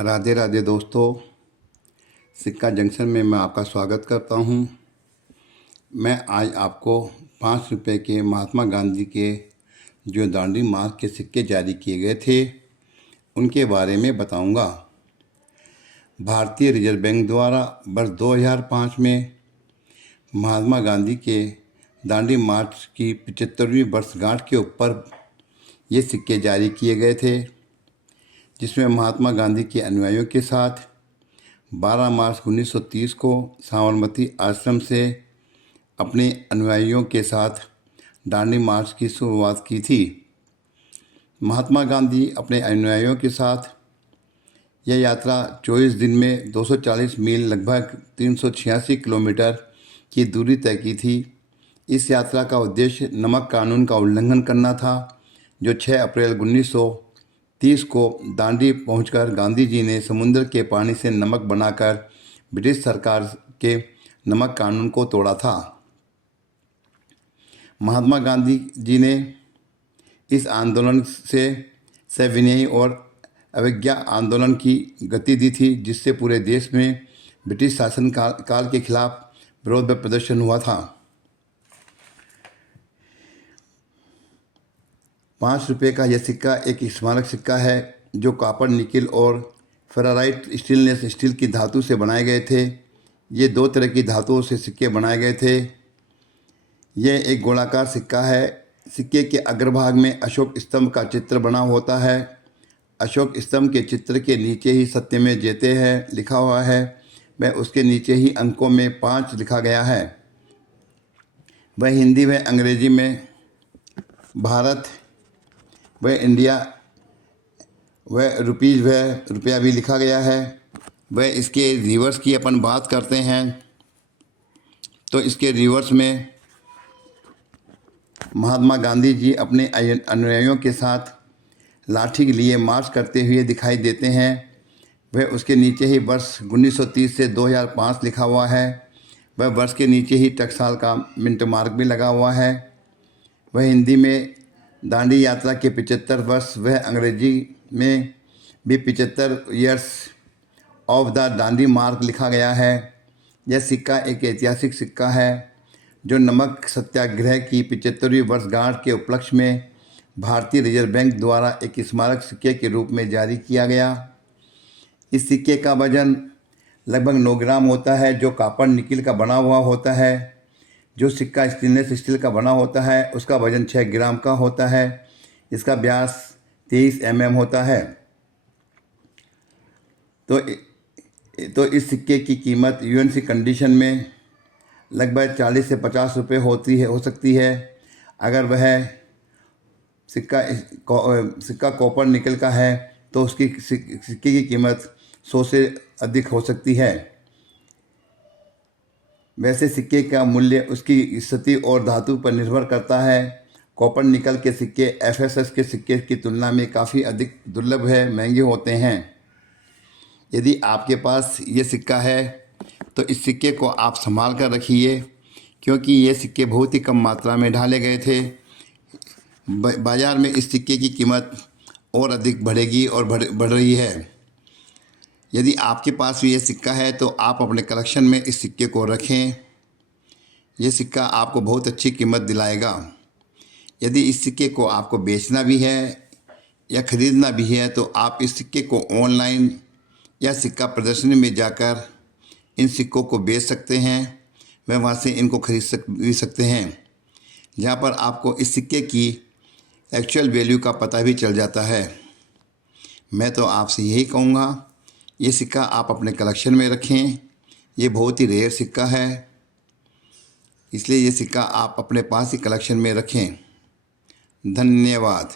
राधे राधे दोस्तों, सिक्का जंक्शन में मैं आपका स्वागत करता हूं। मैं आज आपको 5 रुपए के महात्मा गांधी के जो दांडी मार्च के सिक्के जारी किए गए थे उनके बारे में बताऊंगा। भारतीय रिजर्व बैंक द्वारा वर्ष 2005 में महात्मा गांधी के दांडी मार्च की 75वीं वर्षगांठ के ऊपर ये सिक्के जारी किए गए थे, जिसमें महात्मा गांधी के अनुयायियों के साथ 12 मार्च 1930 को साबरमती आश्रम से अपने अनुयायियों के साथ दांडी मार्च की शुरुआत की थी। महात्मा गांधी अपने अनुयायियों के साथ यह यात्रा 24 दिन में 240 मील लगभग 386 किलोमीटर की दूरी तय की थी। इस यात्रा का उद्देश्य नमक कानून का उल्लंघन करना था, जो 6 अप्रैल 1930 को दांडी पहुंचकर गांधी जी ने समुद्र के पानी से नमक बनाकर ब्रिटिश सरकार के नमक कानून को तोड़ा था। महात्मा गांधी जी ने इस आंदोलन से सविनयी और अवज्ञा आंदोलन की गति दी थी, जिससे पूरे देश में ब्रिटिश शासन काल के खिलाफ विरोध प्रदर्शन हुआ था। 5 रुपये का यह सिक्का एक स्मारक सिक्का है जो कॉपर, निकिल और फेराइट स्टेनलेस स्टील की धातु से बनाए गए थे। ये 2 तरह की धातुओं से सिक्के बनाए गए थे। यह एक गोलाकार सिक्का है। सिक्के के अग्रभाग में अशोक स्तंभ का चित्र बना होता है। अशोक स्तंभ के चित्र के नीचे ही सत्यमेव जयते है लिखा हुआ है। वह उसके नीचे ही अंकों में 5 लिखा गया है। वह हिंदी व अंग्रेजी में भारत व इंडिया व रुपीज़ व रुपया भी लिखा गया है। वह इसके रिवर्स की अपन बात करते हैं तो इसके रिवर्स में महात्मा गांधी जी अपने अनुयायियों के साथ लाठी के लिए मार्च करते हुए दिखाई देते हैं। वह उसके नीचे ही वर्ष 1930 से 2005 लिखा हुआ है। वह वर्ष के नीचे ही टकसाल का मिंट मार्क भी लगा हुआ है। वह हिंदी में दांडी यात्रा के 75 वर्ष, वह अंग्रेजी में भी 75 ईयर्स ऑफ द दांडी मार्च लिखा गया है। यह सिक्का एक ऐतिहासिक सिक्का है जो नमक सत्याग्रह की 75वीं वर्षगांठ के उपलक्ष्य में भारतीय रिजर्व बैंक द्वारा एक स्मारक सिक्के के रूप में जारी किया गया। इस सिक्के का वजन लगभग 9 ग्राम होता है, जो कॉपर निकिल का बना हुआ होता है। जो सिक्का स्टेनलेस स्टील का बना होता है उसका वजन 6 ग्राम का होता है। इसका व्यास 23 mm होता है। तो इस सिक्के की कीमत यूएनसी कंडीशन में लगभग 40 से 50 रुपये हो सकती है। अगर वह सिक्का कॉपर निकल का है तो उसकी सिक्के की कीमत 100 से अधिक हो सकती है। वैसे सिक्के का मूल्य उसकी स्थिति और धातु पर निर्भर करता है। कॉपर निकल के सिक्के एफएसएस के सिक्के की तुलना में काफ़ी अधिक दुर्लभ है, महंगे होते हैं। यदि आपके पास ये सिक्का है तो इस सिक्के को आप संभाल कर रखिए, क्योंकि ये सिक्के बहुत ही कम मात्रा में ढाले गए थे। बाज़ार में इस सिक्के की कीमत और अधिक बढ़ेगी और बढ़ रही है। यदि आपके पास भी ये सिक्का है तो आप अपने कलेक्शन में इस सिक्के को रखें। ये सिक्का आपको बहुत अच्छी कीमत दिलाएगा। यदि इस सिक्के को आपको बेचना भी है या ख़रीदना भी है तो आप इस सिक्के को ऑनलाइन या सिक्का प्रदर्शनी में जाकर इन सिक्कों को बेच सकते हैं। वह वहाँ से इनको खरीद भी सकते हैं, जहाँ पर आपको इस सिक्के की एक्चुअल वैल्यू का पता भी चल जाता है। मैं तो आपसे यही कहूँगा, ये सिक्का आप अपने कलेक्शन में रखें। ये बहुत ही रेयर सिक्का है, इसलिए ये सिक्का आप अपने पास ही कलेक्शन में रखें। धन्यवाद।